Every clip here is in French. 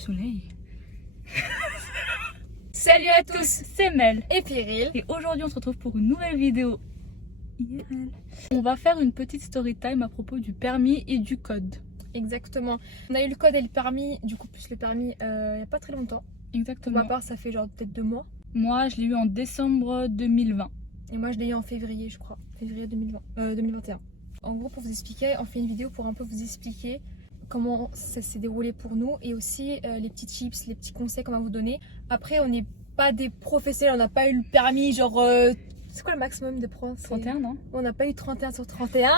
soleil. Salut à tous, c'est Mel et Pyril. et aujourd'hui on se retrouve pour une nouvelle vidéo IRL. On va faire une petite story time à propos du permis et du code. Exactement. On a eu le code et le permis, du coup plus le permis il n'y a pas très longtemps. Pour Exactement. ma part ça fait genre peut-être 2 mois. Moi je l'ai eu en décembre 2020. Et moi je l'ai eu en février je crois. Février 2021. En gros pour vous expliquer, on fait une vidéo pour un peu vous expliquer comment ça s'est déroulé pour nous et aussi les petits tips, les petits conseils qu'on va vous donner. Après on n'est pas des professionnels, on n'a pas eu le permis genre... c'est quoi le maximum de points? 31 non? On n'a pas eu 31 sur 31.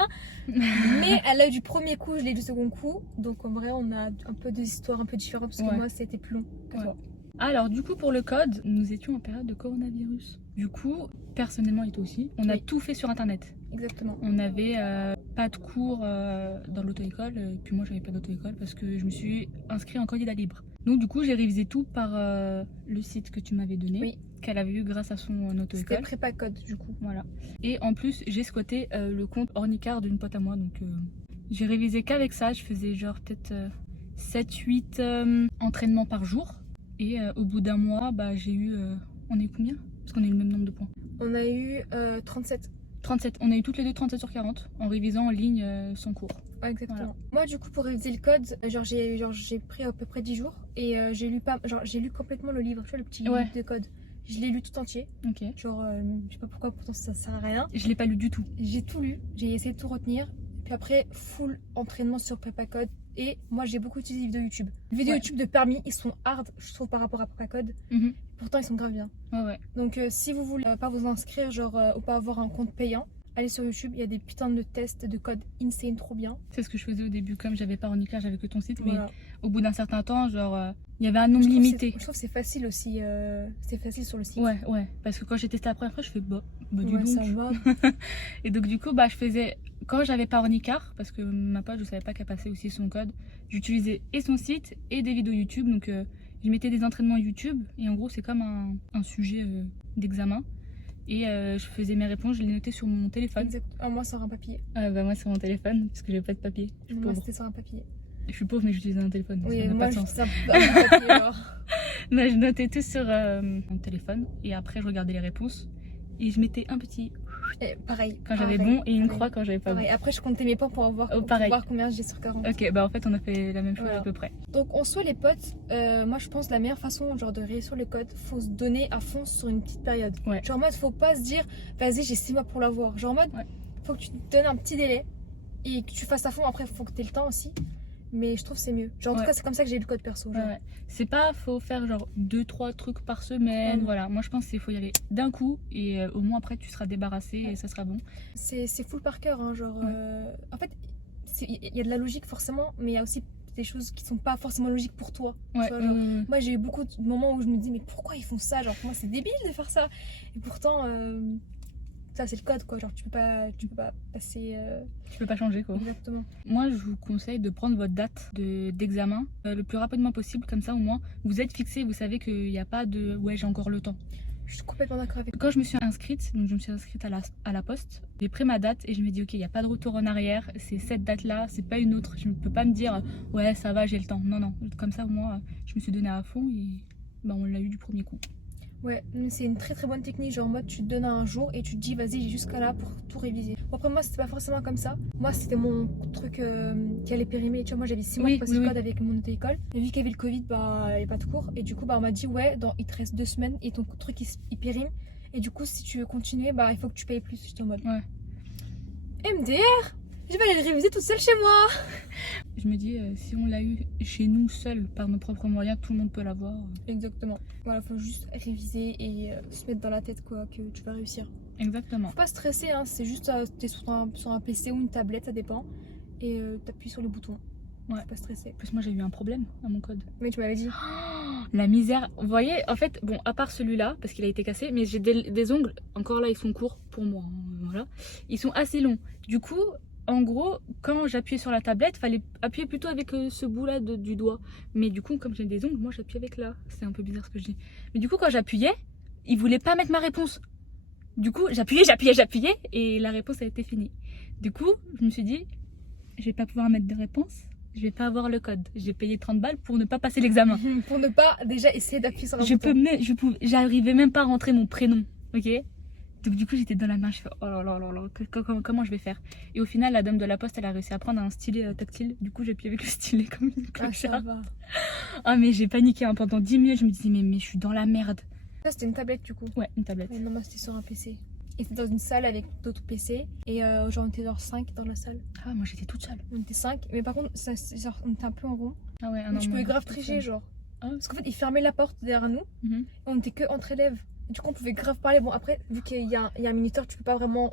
Mais elle a eu du premier coup, je l'ai eu du second coup. Donc en vrai on a un peu des histoires un peu différentes parce que moi c'était plus long que toi. Alors du coup pour le code, nous étions en période de coronavirus. Du coup, personnellement et toi aussi, on a tout fait sur internet. Exactement. On n'avait pas de cours dans l'auto-école, et puis moi j'avais pas d'auto-école parce que je me suis inscrite en candidat libre. Donc du coup j'ai révisé tout par le site que tu m'avais donné, Oui. qu'elle avait eu grâce à son auto-école. C'était prépa code du coup. Voilà. Et en plus j'ai squatté le compte Ornicard d'une pote à moi, donc j'ai révisé qu'avec ça, je faisais genre peut-être 7-8 entraînements par jour. Et au bout d'un mois, bah, j'ai eu... on a eu combien? Parce qu'on a eu le même nombre de points. On a eu 37. 37. On a eu toutes les deux 37 sur 40 en révisant en ligne son cours. Ouais, exactement. Voilà. Moi du coup pour réviser le code, j'ai pris à peu près 10 jours et j'ai lu complètement le livre, tu vois le petit livre de code. Je l'ai lu tout entier. Ok. Genre je sais pas pourquoi, pourtant ça sert à rien. Je l'ai pas lu du tout. J'ai tout lu, j'ai essayé de tout retenir. Puis après full entraînement sur prépa code. Et moi j'ai beaucoup utilisé les vidéos YouTube. Les vidéos YouTube de permis, ils sont hard, je trouve, par rapport à prépa code. Pourtant ils sont grave bien. Ouais. Donc si vous voulez pas vous inscrire genre ou pas avoir un compte payant, allez sur YouTube, il y a des putains de tests de code insane, trop bien. C'est ce que je faisais au début, comme j'avais pas Ornicard, j'avais que ton site, Voilà. mais au bout d'un certain temps, genre il y avait un nombre limité. Je trouve que c'est facile aussi, c'est facile sur le site. Ouais, parce que quand j'ai testé après, je fais bah dis Ouais, donc. ça va. Et donc du coup, bah je faisais, quand j'avais pas Ornicard, parce que ma pote, je savais pas qu'elle passait aussi son code, j'utilisais et son site et des vidéos YouTube, donc je mettais des entraînements YouTube, et en gros c'est comme un sujet d'examen. Et je faisais mes réponses, je les notais sur mon téléphone. Exact. Ah, moi sur un papier. Bah moi sur mon téléphone, parce que j'ai pas de papier. Je suis Moi pauvre. c'était sur un papier. Je suis pauvre mais j'utilisais un téléphone. Oui, ça n'a moi pas de je sens. faisais un papier alors. Mais je notais tout sur mon téléphone et après je regardais les réponses et je mettais un petit Et pareil. quand j'avais bon et une croix quand j'avais pas bon. Après je comptais mes points pour voir combien j'ai sur 40. Ok, bah en fait on a fait la même chose à peu près. Donc en soi les potes, moi je pense la meilleure façon genre de réussir le code, faut se donner à fond sur une petite période. Genre en mode faut pas se dire vas-y j'ai 6 mois pour l'avoir. Genre en mode faut que tu te donnes un petit délai et que tu fasses à fond. Après faut que tu aies le temps aussi. Mais je trouve que c'est mieux. Genre en tout cas c'est comme ça que j'ai eu le code perso. Genre. C'est pas faut faire genre 2-3 trucs par semaine. Voilà, moi je pense qu'il faut y aller d'un coup et au moins après tu seras débarrassé et ça sera bon. C'est full par cœur hein, genre en fait il y a de la logique forcément, mais il y a aussi des choses qui sont pas forcément logiques pour toi. Tu vois, genre, moi j'ai eu beaucoup de moments où je me dis mais pourquoi ils font ça, genre pour moi c'est débile de faire ça et pourtant ça c'est le code quoi, genre tu peux pas passer tu peux pas changer quoi. Exactement. Moi je vous conseille de prendre votre date d'examen le plus rapidement possible, comme ça au moins vous êtes fixé, vous savez qu'il n'y a pas de ouais j'ai encore le temps. Je suis complètement d'accord avec toi. Quand je me suis inscrite, donc je me suis inscrite à la poste, j'ai pris ma date et je me dis ok il n'y a pas de retour en arrière, c'est cette date là, c'est pas une autre, je ne peux pas me dire ouais ça va j'ai le temps, non, comme ça au moins je me suis donnée à fond et bah, on l'a eu du premier coup. Ouais, c'est une très très bonne technique, genre en mode tu te donnes un jour et tu te dis vas-y j'ai jusqu'à là pour tout réviser. Bon, après moi c'était pas forcément comme ça, moi c'était mon truc qui allait périmer, tu vois moi j'avais 6 mois pour passer le code avec mon auto-école. Et vu qu'il y avait le Covid, bah il n'y avait pas de cours et du coup bah on m'a dit ouais il te reste 2 semaines et ton truc il périme et du coup si tu veux continuer bah il faut que tu payes plus, j'étais en mode MDR, je vais aller le réviser toute seule chez moi. Je me dis si on l'a eu chez nous seul par nos propres moyens, tout le monde peut l'avoir. Exactement. Voilà, faut juste réviser et se mettre dans la tête quoi que tu vas réussir. Exactement. Faut pas stresser hein, c'est juste t'es sur un PC ou une tablette, ça dépend, et t'appuies sur le bouton. Faut pas stresser. En plus moi j'ai eu un problème à mon code. Mais tu m'avais dit. La misère. Vous voyez, en fait, bon, à part celui-là, parce qu'il a été cassé, mais j'ai des ongles, encore là, ils sont courts pour moi. Voilà. Ils sont assez longs. Du coup, en gros, quand j'appuyais sur la tablette, fallait appuyer plutôt avec ce bout-là du doigt. Mais du coup, comme j'ai des ongles, moi j'appuie avec là. C'est un peu bizarre ce que je dis. Mais du coup, quand j'appuyais, il voulait pas mettre ma réponse. Du coup, j'appuyais, et la réponse a été finie. Du coup, je me suis dit, je vais pas pouvoir mettre de réponse. je vais pas avoir le code. J'ai payé 30 balles pour ne pas passer l'examen. Pour ne pas déjà essayer d'appuyer sur un Je bouton. peux même, j'arrivais même pas à rentrer mon prénom, ok? Donc du coup j'étais dans la main, je fais oh là là là là, comment je vais faire? Et au final la dame de la poste elle a réussi à prendre un stylet tactile, du coup j'ai plié avec le stylet comme une Ah, ça clochard. va. Ah mais j'ai paniqué hein. Pendant 10 minutes je me disais mais je suis dans la merde. Ça, c'était une tablette du coup. Ouais, une tablette. Ouais, non, moi c'était sur un PC. Et c'était dans une salle avec d'autres PC. Et genre on était genre 5 dans la salle. Ah moi j'étais toute seule. On était 5. Mais par contre, genre, on était un peu en rond. Ah ouais, Donc tu pouvais grave tricher genre. Ah. Parce qu'en fait, ils fermaient la porte derrière nous. Mhm. On était que entre élèves. Et du coup, on pouvait grave parler. Bon, après, vu qu'il y a un minuteur, tu peux pas vraiment.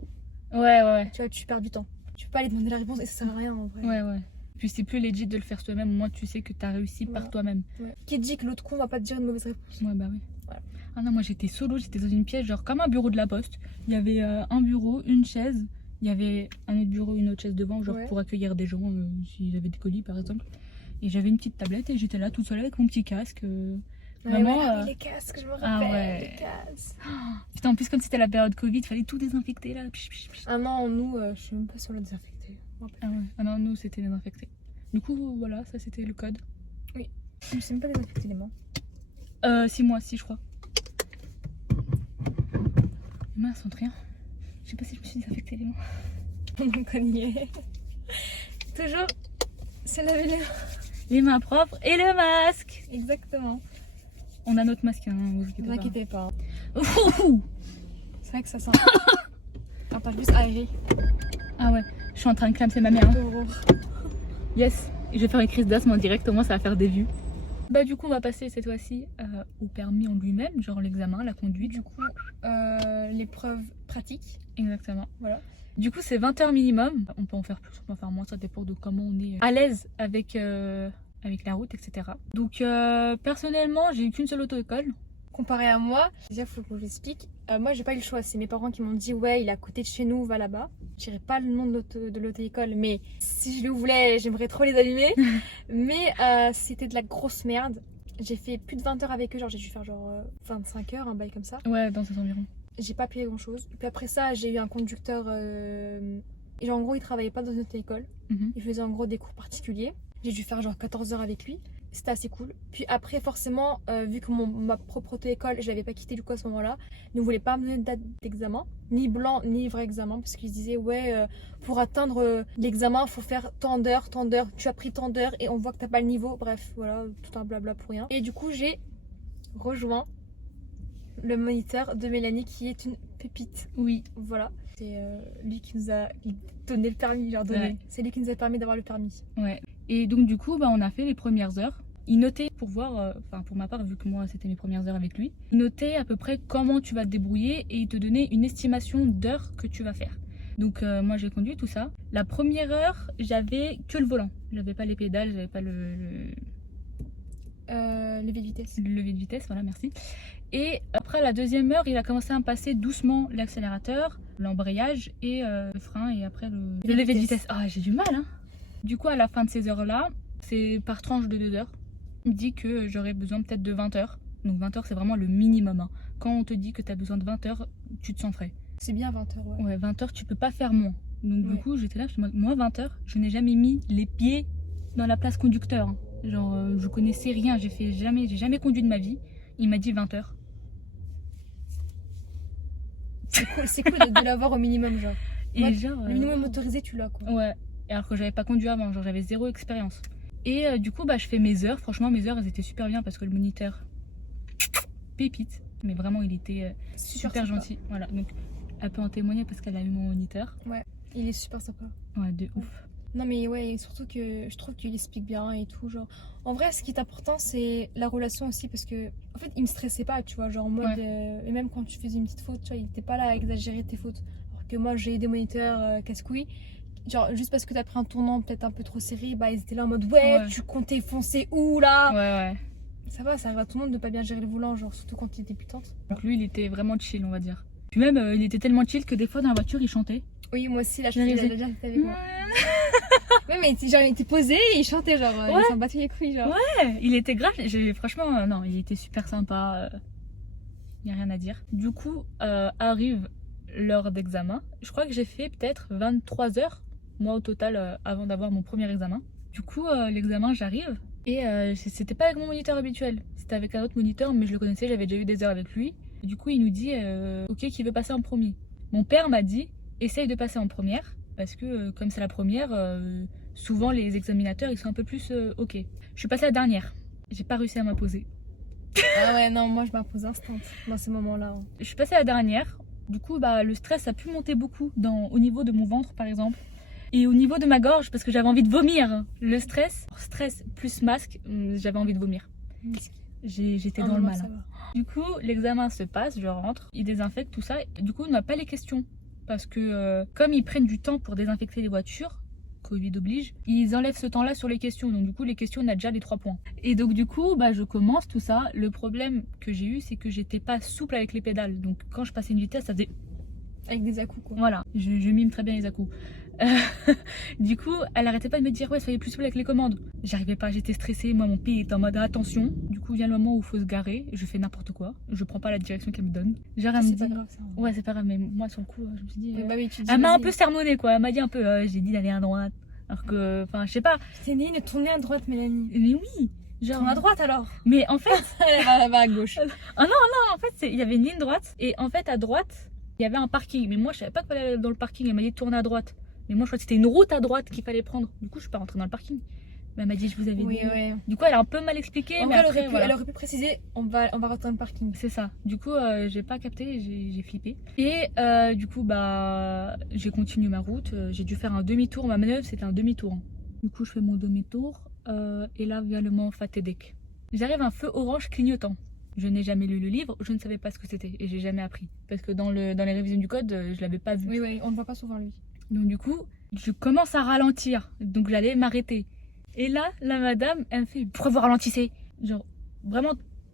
Ouais. Tu vois, tu perds du temps. Tu peux pas aller demander la réponse et ça sert à rien en vrai. Ouais. Puis c'est plus legit de le faire toi-même, au moins tu sais que t'as réussi par Voilà. toi-même. Ouais. Qui dit que l'autre con va pas te dire une mauvaise réponse? Ouais, bah oui. Voilà. Ah non, moi j'étais solo, j'étais dans une pièce, genre comme un bureau de la poste. Il y avait un bureau, une chaise, il y avait un autre bureau, une autre chaise devant, genre Ouais. pour accueillir des gens s'ils avaient des colis par exemple. Et j'avais une petite tablette et j'étais là toute seule avec mon petit casque. Vraiment, Ouais, oui, les casques, je me rappelle. ouais. Les casques. Putain, en plus, comme c'était la période Covid, fallait tout désinfecter là. Pich. Ah non, nous, je suis même pas sur le désinfecté. Je me rappelle. Ah ouais, ah non, nous c'était désinfecté. Du coup, voilà, ça c'était le code. Je me sais même pas désinfecter les mains. 6 mois, si je crois. Les mains elles sentent rien. Je sais pas si je me suis désinfecté les mains. Donc on y est. Toujours, c'est laver les mains. Les mains propres et le masque. Exactement. On a notre masque, hein, vous Ne vous inquiétez pas. Ouh. C'est vrai que ça sent. On parle juste aéré. Ah ouais, je suis en train de clamser ma mère. Hein. Oh. Yes, je vais faire une crise d'asthme en direct, au moins ça va faire des vues. Bah du coup on va passer cette fois-ci au permis en lui-même, genre l'examen, la conduite. Du coup, l'épreuve pratique. Exactement. Voilà. Du coup c'est 20 heures minimum, on peut en faire plus, on peut en faire moins, ça dépend de comment on est à l'aise avec la route, etc. Donc personnellement j'ai eu qu'une seule auto-école. Comparé à moi, déjà faut que je l'explique. Moi j'ai pas eu le choix, c'est mes parents qui m'ont dit ouais il est à côté de chez nous, va là-bas. Je dirais pas le nom de l'auto-école, mais si je le voulais, j'aimerais trop les allumer. Mais c'était de la grosse merde. J'ai fait plus de 20 heures avec eux, genre j'ai dû faire genre 25 heures, un bail comme ça. Ouais, dans ces environs. J'ai pas payé grand chose. Puis après ça, j'ai eu un conducteur. Et genre, en gros, il travaillait pas dans une auto-école. Il faisait en gros des cours particuliers. J'ai dû faire genre 14 heures avec lui. C'était assez cool. Puis après, forcément, vu que ma propre auto-école, je l'avais pas quitté du coup à ce moment-là, ne voulait pas me donner de date d'examen, ni blanc, ni vrai examen, parce qu'ils disaient ouais, pour atteindre l'examen, faut faire tant d'heures, tu as pris tant d'heures et on voit que t'as pas le niveau. Bref, voilà, tout un blabla pour rien. Et du coup, j'ai rejoint le moniteur de Mélanie qui est une pépite. Oui. Voilà. C'est lui qui nous a donné le permis, genre donné. Ouais. C'est lui qui nous a permis d'avoir le permis. Ouais. Et donc du coup, bah, on a fait les premières heures. Il notait pour voir, enfin pour ma part, vu que moi c'était mes premières heures avec lui, il notait à peu près comment tu vas te débrouiller et il te donnait une estimation d'heures que tu vas faire. Donc moi j'ai conduit tout ça. La première heure, j'avais que le volant. J'avais pas les pédales, j'avais pas le Levier de vitesse. le levier de vitesse, voilà, merci. Et après la deuxième heure, il a commencé à me passer doucement l'accélérateur, l'embrayage et le frein et après le levier de vitesse. Ah, j'ai du mal, hein. Du coup, à la fin de ces heures-là, c'est par tranche de 2 heures. Il me dit que j'aurais besoin peut-être de 20 heures. Donc 20 heures, c'est vraiment le minimum. Hein. Quand on te dit que tu as besoin de 20 heures, tu te sens frais. C'est bien 20 heures, ouais. Ouais, 20 heures, tu peux pas faire moins. Donc du Ouais. coup, j'étais là, moi 20 heures, je n'ai jamais mis les pieds dans la place conducteur. Hein. Genre, je connaissais rien, j'ai jamais conduit de ma vie. Il m'a dit 20 heures. C'est cool de l'avoir au minimum, genre. Et Ouais, genre, le minimum autorisé, tu l'as, quoi. ouais, et alors que j'avais pas conduit avant, genre j'avais 0 expérience. Et du coup, bah, je fais mes heures. Franchement, mes heures, elles étaient super bien parce que le moniteur, pépite. Mais vraiment, il était super sympa. gentil. Voilà, donc elle peut en témoigner parce qu'elle a eu mon moniteur. Il est super sympa. Ouais, de ouf. Non mais ouais, surtout que je trouve qu'il explique bien et tout, genre. En vrai, ce qui est important, c'est la relation aussi parce que, en fait, il me stressait pas, tu vois, genre en mode, et même quand tu faisais une petite faute, tu vois, il était pas là à exagérer tes fautes. Alors que moi, j'ai des moniteurs casse-couilles, genre juste parce que t'as pris un tournant peut-être un peu trop serré, bah ils étaient là en mode, ouais. Tu comptais foncer où là? Ouais. Ça va, ça arrive à tout le monde de pas bien gérer le volant, genre surtout quand t'es débutante. Donc lui, il était vraiment chill, on va dire. Puis même, il était tellement chill que des fois, dans la voiture, il chantait. Oui, moi aussi, là, je J'arrive- faisais déjà avec moi. Ouais, mais genre, il était posé et il chantait, genre, Ouais. il s'en battait les couilles, genre. Ouais, il était grave. Franchement, non, il était super sympa. Il n'y a rien à dire. Du coup, arrive l'heure d'examen. Je crois que j'ai fait peut-être 23 heures, moi au total, avant d'avoir mon premier examen. Du coup, l'examen, j'arrive. Et c'était pas avec mon moniteur habituel. C'était avec un autre moniteur, mais je le connaissais, j'avais déjà eu des heures avec lui. Du coup, il nous dit ok, qui veut passer en premier. Mon père m'a dit essaye de passer en première, parce que comme c'est la première, souvent les examinateurs ils sont un peu plus ok. Je suis passée la dernière, j'ai pas réussi à m'imposer. Ah ouais, non, moi je m'impose instant dans ces moments-là. Je suis passée la dernière, du coup bah, le stress a pu monter beaucoup au niveau de mon ventre par exemple. Et au niveau de ma gorge, parce que j'avais envie de vomir. Le stress plus masque, j'avais envie de vomir. J'étais dans le mal. Du coup, l'examen se passe, je rentre, ils désinfectent tout ça. Du coup, on n'a pas les questions. Parce que comme ils prennent du temps pour désinfecter les voitures, Covid oblige, ils enlèvent ce temps-là sur les questions. Donc du coup, les questions, on a déjà les 3 points. Et donc du coup, bah, je commence tout ça. Le problème que j'ai eu, c'est que j'étais pas souple avec les pédales. Donc quand je passais une vitesse, ça faisait... Avec des à-coups quoi. Voilà, je mime très bien les à-coups. Du coup, elle arrêtait pas de me dire ouais, soyez plus souple avec les commandes. J'arrivais pas, j'étais stressée, moi mon pied était en mode attention. Du coup, vient le moment où il faut se garer, je fais n'importe quoi, je prends pas la direction qu'elle me donne. Genre elle me dit pas grave, ça. ouais, c'est pas grave, mais moi sur le coup, je me suis dit bah oui, tu dis, elle m'a un peu sermonné quoi, elle m'a dit un peu j'ai dit d'aller à droite. Alors que enfin, je sais pas. T'es née de tourner à droite, Mélanie. Mais oui, genre tourne à droite alors. Mais en fait, elle va à gauche. Ah non, en fait, il y avait une ligne droite et en fait à droite, il y avait un parking. Mais moi, je savais pas qu'il fallait aller dans le parking. Elle m'a dit de tourner à droite. Mais moi, je crois que c'était une route à droite qu'il fallait prendre. Du coup, je suis pas rentrée dans le parking. Mais elle m'a dit, je vous avais dit. Ouais. Du coup, elle a un peu mal expliqué. En mais vrai, après, elle aurait pu préciser on va rentrer dans le parking. C'est ça. Du coup, j'ai pas capté, j'ai flippé. Et du coup, bah, j'ai continué ma route. J'ai dû faire un demi-tour. Ma manœuvre, c'était un demi-tour. Du coup, je fais mon demi-tour. Et là vient le moment fatédique. J'arrive à un feu orange clignotant. Je n'ai jamais lu le livre, je ne savais pas ce que c'était et j'ai jamais appris. Parce que dans les révisions du code, je l'avais pas vu. Oui, on ne voit pas souvent lui. Donc du coup, je commence à ralentir. Donc j'allais m'arrêter. Et là, la madame, elle me fait pourquoi vous ralentissez? Genre vraiment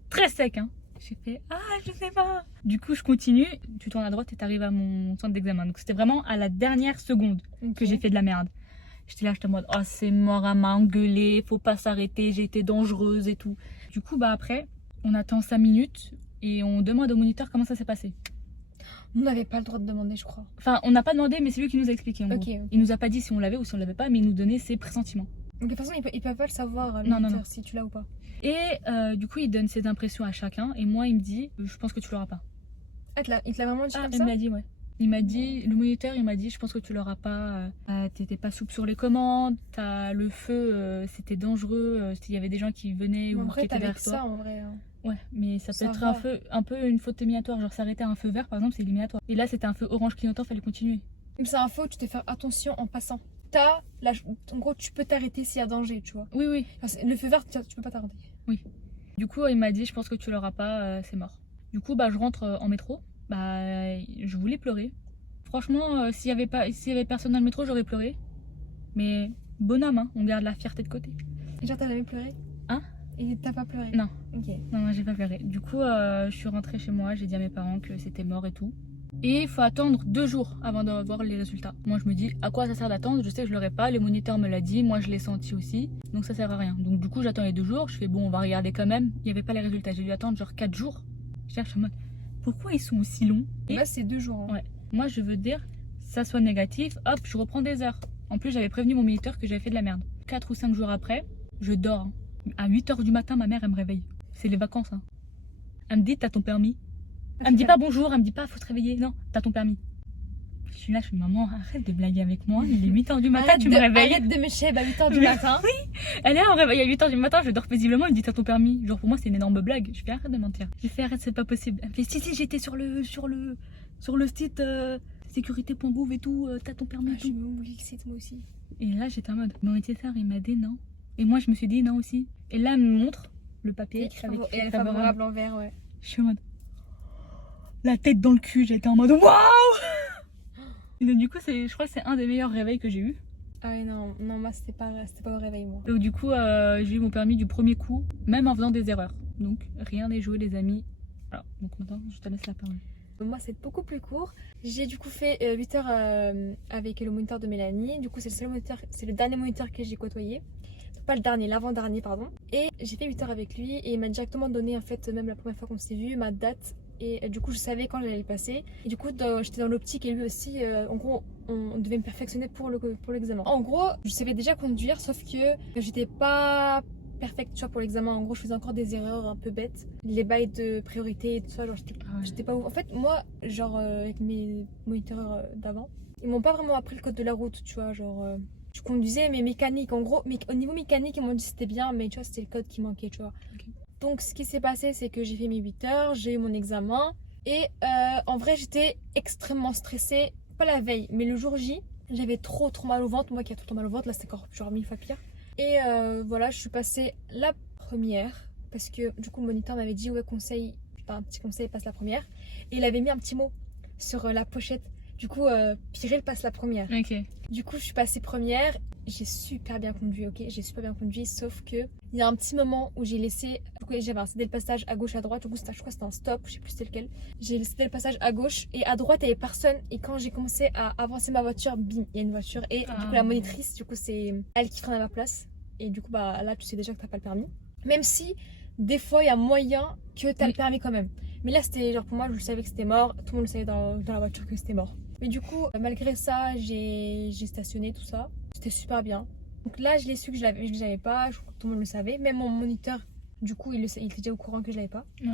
très sec. Hein. J'ai fait ah, je sais pas. Du coup, je continue. Tu tournes à droite et t'arrives à mon centre d'examen. Donc c'était vraiment à la dernière seconde que j'ai fait de la merde. J'étais en mode oh, c'est mort, elle m'a engueulé, faut pas s'arrêter, j'ai été dangereuse et tout. Du coup, bah après, on attend 5 minutes et on demande au moniteur comment ça s'est passé. On n'avait pas le droit de demander, je crois. Enfin, on n'a pas demandé, mais c'est lui qui nous a expliqué en gros. Okay. Il nous a pas dit si on l'avait ou si on l'avait pas, mais il nous donnait ses pressentiments. Donc de toute façon, ils peuvent pas le savoir, le moniteur, si tu l'as ou pas. Et du coup, il donne ses impressions à chacun et moi, il me dit je pense que tu l'auras pas. Ah, il te l'a vraiment dit comme ça? Il me l'a dit, ouais. Il m'a dit, le moniteur, il m'a dit, je pense que tu l'auras pas. T'étais pas souple sur les commandes. Le feu, c'était dangereux. Il y avait des gens qui venaient ou qui étaient derrière toi. Ça, en vrai. Hein. Ouais, mais ça peut être un peu une faute éliminatoire. Genre s'arrêter à un feu vert, par exemple, c'est éliminatoire. Et là, c'était un feu orange clignotant, fallait continuer. Mais c'est un feu, tu te fais attention en passant. En gros, tu peux t'arrêter s'il y a danger, tu vois. Oui. Enfin, le feu vert, tu peux pas t'arrêter. Oui. Du coup, il m'a dit, je pense que tu l'auras pas, c'est mort. Du coup, bah, je rentre en métro. Bah, je voulais pleurer. Franchement, s'il y avait personne dans le métro, j'aurais pleuré. Mais bonhomme, hein, on garde la fierté de côté. Et genre, t'as jamais pleuré? Hein? Et t'as pas pleuré? Non. Ok. Non, j'ai pas pleuré. Du coup, je suis rentrée chez moi, j'ai dit à mes parents que c'était mort et tout. Et il faut attendre 2 jours avant d'avoir les résultats. Moi, je me dis, à quoi ça sert d'attendre? Je sais que je l'aurai pas, le moniteur me l'a dit, moi je l'ai senti aussi. Donc ça sert à rien. Donc du coup, j'attends les 2 jours, je fais bon, on va regarder quand même. Il n'y avait pas les résultats, j'ai dû attendre genre 4 jours. Je cherche en mode, pourquoi ils sont aussi longs? Et là, c'est 2 jours. Hein. Ouais. Moi, je veux dire, ça soit négatif, hop, je reprends des heures. En plus, j'avais prévenu mon moniteur que j'avais fait de la merde. 4 ou 5 jours après, je dors. Hein. À 8h du matin, ma mère, elle me réveille. C'est les vacances. Hein. Elle me dit, t'as ton permis? Elle me dit pas bonjour, elle me dit pas, faut se réveiller. Non, t'as ton permis. Je suis là, je fais maman, arrête de blaguer avec moi. Il est 8h du matin, tu me réveilles. Arrête de me chèvre à 8h du matin. Oui, elle est là, on réveille à 8h du matin, je dors paisiblement, elle me dit t'as ton permis. Genre pour moi, c'est une énorme blague. Je fais arrête de mentir. J'ai fait arrête, c'est pas possible. Elle me fait si, j'étais sur le site sécurité.gouv et tout, t'as ton permis. Ah, je me oublie que c'est moi aussi. Et là, j'étais en mode, mon moniteur, il m'a dit non. Et moi, je me suis dit non aussi. Et là, elle me montre le papier avec et elle est favorable en vert, ouais. Je suis en mode la tête dans le cul, j'étais en mode waouh. Et donc, du coup, je crois que c'est un des meilleurs réveils que j'ai eu. Ah ouais, non, moi c'était pas au réveil, moi. Donc du coup, j'ai eu mon permis du premier coup, même en faisant des erreurs. Donc rien n'est joué, les amis. Alors, donc maintenant, je te laisse la parole. Moi, c'est beaucoup plus court. J'ai du coup fait 8 heures avec le moniteur de Mélanie. Du coup, c'est le dernier moniteur que j'ai côtoyé. Pas le dernier, l'avant-dernier, pardon. Et j'ai fait 8 heures avec lui et il m'a directement donné, en fait, même la première fois qu'on s'est vu, ma date. Et du coup, je savais quand j'allais le passer. Et du coup, j'étais dans l'optique et lui aussi. En gros, on devait me perfectionner pour l'examen. En gros, je savais déjà conduire, sauf que j'étais pas perfecte, tu vois, pour l'examen. En gros, je faisais encore des erreurs un peu bêtes. Les bails de priorité et tout ça, genre, j'étais pas ouf. En fait, moi, genre, avec mes moniteurs d'avant, ils m'ont pas vraiment appris le code de la route, tu vois, genre... je conduisais mes mécaniques, en gros, au niveau mécanique, ils m'ont dit que c'était bien, mais tu vois, c'était le code qui manquait, tu vois. Okay. Donc, ce qui s'est passé, c'est que j'ai fait mes 8 heures, j'ai eu mon examen, et en vrai, j'étais extrêmement stressée, pas la veille, mais le jour J, j'avais trop mal au ventre, moi qui a tout le temps mal au ventre, là, c'était encore genre 1000 fois pire. Et voilà, je suis passée la première, parce que du coup, le moniteur m'avait dit, ouais, conseil, un petit conseil, passe la première, et il avait mis un petit mot sur la pochette. Du coup, Pyril passe la première. Ok. Du coup, je suis passée première. J'ai super bien conduit, ok. J'ai super bien conduit, sauf que il y a un petit moment où j'ai laissé. Du coup, j'avais un cédé le passage à gauche, à droite. Du coup, je crois que c'était un stop. Je sais plus c'était lequel. J'ai laissé le passage à gauche et à droite, il n'y avait personne. Et quand j'ai commencé à avancer ma voiture, bim, il y a une voiture. Et du coup, la monitrice, du coup, c'est elle qui freine à ma place. Et du coup, bah là, tu sais déjà que t'as pas le permis. Même si des fois, il y a moyen que t'as le permis quand même. Mais là, c'était genre pour moi, je savais que c'était mort. Tout le monde le savait dans la voiture que c'était mort. Mais du coup, malgré ça, j'ai stationné tout ça. C'était super bien. Donc là, je l'ai su que je l'avais pas. Je crois que tout le monde le savait. Même mon moniteur, du coup, il était déjà au courant que je l'avais pas. Ouais.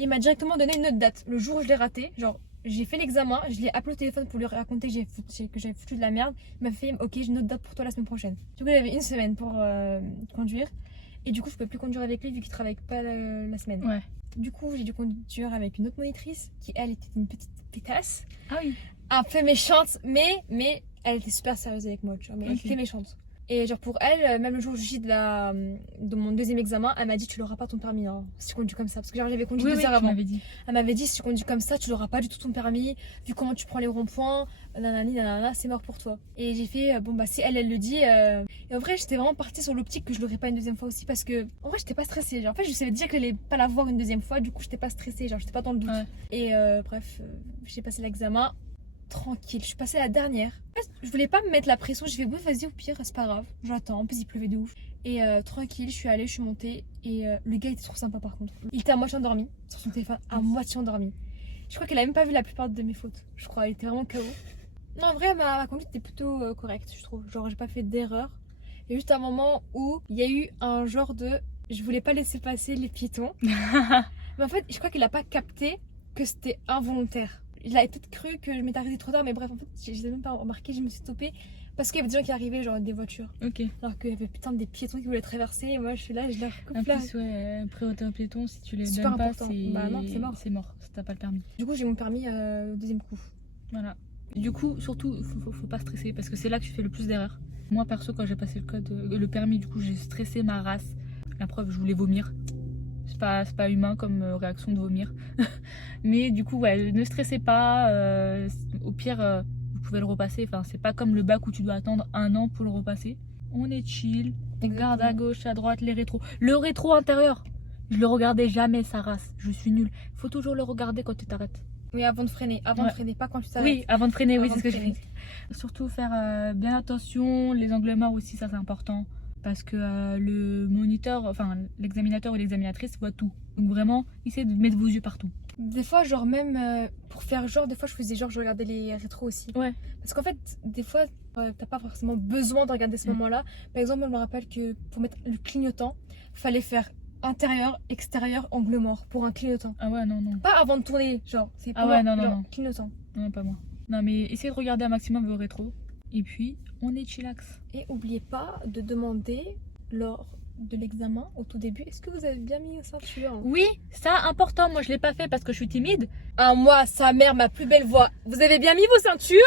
Il m'a directement donné une autre date. Le jour où je l'ai raté, genre, j'ai fait l'examen. Je l'ai appelé au téléphone pour lui raconter que j'avais foutu de la merde. Il m'a fait, ok, j'ai une autre date pour toi la semaine prochaine. Du coup, j'avais une semaine pour conduire. Et du coup, je pouvais plus conduire avec lui vu qu'il travaille pas la semaine. Ouais. Du coup, j'ai dû conduire avec une autre monitrice qui, elle, était une petite pétasse. Ah oui. Un peu méchante, mais elle était super sérieuse avec moi, tu vois, mais elle était méchante. Et genre pour elle, même le jour J de mon deuxième examen, elle m'a dit tu l'auras pas ton permis hein, si tu conduis comme ça. Parce que genre j'avais conduit 2 heures avant. Elle m'avait dit si tu conduis comme ça, tu l'auras pas du tout ton permis, vu comment tu prends les ronds-points, nanani nanana, c'est mort pour toi. Et j'ai fait bon bah si elle le dit. Et en vrai j'étais vraiment partie sur l'optique que je l'aurais pas une deuxième fois aussi parce que en vrai j'étais pas stressée. Genre, en fait je savais déjà que j'allais pas la voir une deuxième fois, du coup j'étais pas stressée, genre j'étais pas dans le doute. Ouais. Et bref, j'ai passé l'examen. Tranquille, je suis passée à la dernière. Je voulais pas me mettre la pression, j'ai fait bon vas-y au pire c'est pas grave, j'attends, en plus il pleuvait de ouf. Et tranquille, je suis allée, je suis montée et le gars était trop sympa par contre. Il était à moitié endormi sur son téléphone, à moitié endormi. Je crois qu'elle a même pas vu la plupart de mes fautes, je crois, il était vraiment KO. Non en vrai ma conduite était plutôt correcte je trouve, genre j'ai pas fait d'erreur. Il y a juste un moment où il y a eu un genre de je voulais pas laisser passer les piétons. Mais en fait je crois qu'il a pas capté que c'était involontaire. Il avait peut-être cru que je m'étais arrêtée trop tard, mais bref, en fait, je n'ai même pas remarqué, je me suis stoppée parce qu'il y avait des gens qui arrivaient, genre des voitures. Ok. Alors qu'il y avait putain des piétons qui voulaient traverser, et moi je suis là, je leur coupe là. En plus, ouais, priorité aux piétons, si tu les donnes pas, bah non, c'est mort. C'est mort, si t'as pas le permis. Du coup, j'ai mon permis au deuxième coup. Voilà. Du coup, surtout, faut pas stresser parce que c'est là que tu fais le plus d'erreurs. Moi, perso, quand j'ai passé le permis, du coup, j'ai stressé ma race. La preuve, je voulais vomir. C'est pas humain comme réaction de vomir. Mais du coup, ouais, ne stressez pas. Au pire, vous pouvez le repasser. Enfin, c'est pas comme le bac où tu dois attendre 1 an pour le repasser. On est chill. On regarde à gauche, à droite, les rétros. Le rétro intérieur, je le regardais jamais, sa race. Je suis nulle. Faut toujours le regarder quand tu t'arrêtes. Oui, avant de freiner. Avant de freiner, pas quand tu t'arrêtes. Oui, avant de freiner, oui, c'est ce que je fais. Surtout faire bien attention. Les angles morts aussi, ça c'est important. Parce que le moniteur, enfin l'examinateur ou l'examinatrice voit tout. Donc vraiment, essayez de mettre vos yeux partout. Des fois, genre même pour faire genre, des fois je faisais genre, je regardais les rétros aussi. Ouais. Parce qu'en fait, des fois, t'as pas forcément besoin de regarder ce moment-là. Par exemple, moi, je me rappelle que pour mettre le clignotant, fallait faire intérieur, extérieur, angle mort pour un clignotant. Ah ouais, non. Pas avant de tourner, genre. C'est pas non. Clignotant. Non, pas moi. Non, mais essayez de regarder un maximum vos rétros. Et puis, on est chillax. Et n'oubliez pas de demander lors de l'examen, au tout début, est-ce que vous avez bien mis vos ceintures? Oui, ça, important. Moi, je l'ai pas fait parce que je suis timide. Ah, moi, sa mère, ma plus belle voix. Vous avez bien mis vos ceintures?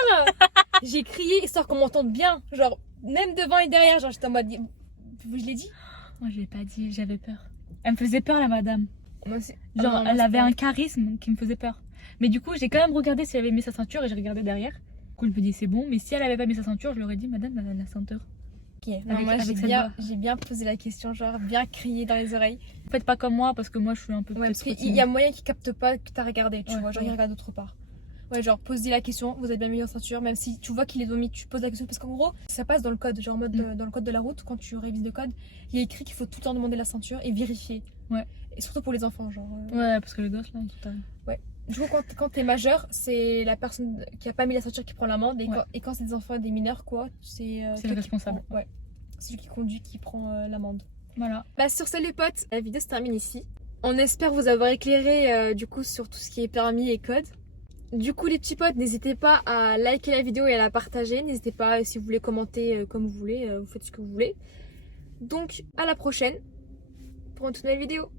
J'ai crié, histoire qu'on m'entende bien. Genre, même devant et derrière. Genre, j'étais en mode... Je l'ai dit? Moi, je l'ai pas dit, j'avais peur. Elle me faisait peur, la madame. Moi aussi. Genre, elle avait un charisme qui me faisait peur. Mais du coup, j'ai quand même regardé si elle avait mis sa ceinture et j'ai regardé derrière. Du coup, je me dis c'est bon, mais si elle avait pas mis sa ceinture, je lui aurais dit madame, la ceinture. Ok, non, moi j'ai bien posé la question, genre bien crié dans les oreilles. Faites pas comme moi parce que moi je suis un peu. Ouais, parce qu'il y a moyen qu'ils captent pas que t'as regardé, tu vois, genre il regarde d'autre part. Ouais, genre posez la question, vous avez bien mis la ceinture, même si tu vois qu'il est mis, tu poses la question parce qu'en gros ça passe dans le code, genre en mode dans le code de la route, quand tu révises le code, il y a écrit qu'il faut tout le temps demander la ceinture et vérifier. Ouais. Et surtout pour les enfants, genre. Ouais, parce que les gosses là, tout à l'heure. Ouais. Du coup, quand t'es majeur, c'est la personne qui a pas mis la ceinture qui prend l'amende. Ouais. Et quand c'est des enfants, des mineurs, quoi, c'est C'est toi le qui responsable. prends- ouais. C'est celui qui conduit qui prend l'amende. Voilà. Bah, sur ce, les potes, la vidéo se termine ici. On espère vous avoir éclairé du coup sur tout ce qui est permis et code. Du coup, les petits potes, n'hésitez pas à liker la vidéo et à la partager. N'hésitez pas, si vous voulez commenter comme vous voulez, vous faites ce que vous voulez. Donc, à la prochaine pour une toute nouvelle vidéo.